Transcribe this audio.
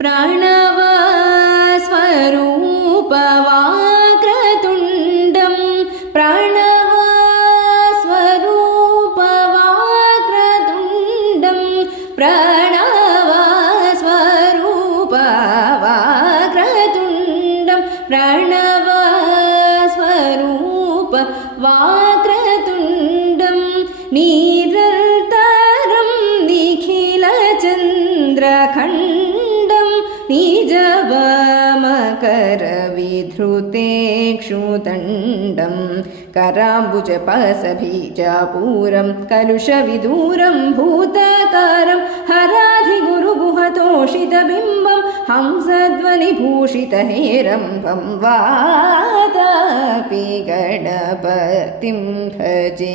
प्रणवस्वरूपवाक्रतुण्डं प्रणवस्वरूपवाक्रतुण्डं प्रणवस्वरूपवाक्रतुण्डं प्रणवस्वरूपवाक्रतुण्डं निरन्तरं निखिलचन्द्रखण्डं निजवमकरविधृतेक्षुदण्डं कराम्बुजपसबीजापूरं कलुषविदूरं भूताकारं हराधिगुरुगुहतोषितबिम्बं हंसध्वनिभूषितहेरम्बं वातापि गणपतिं भजे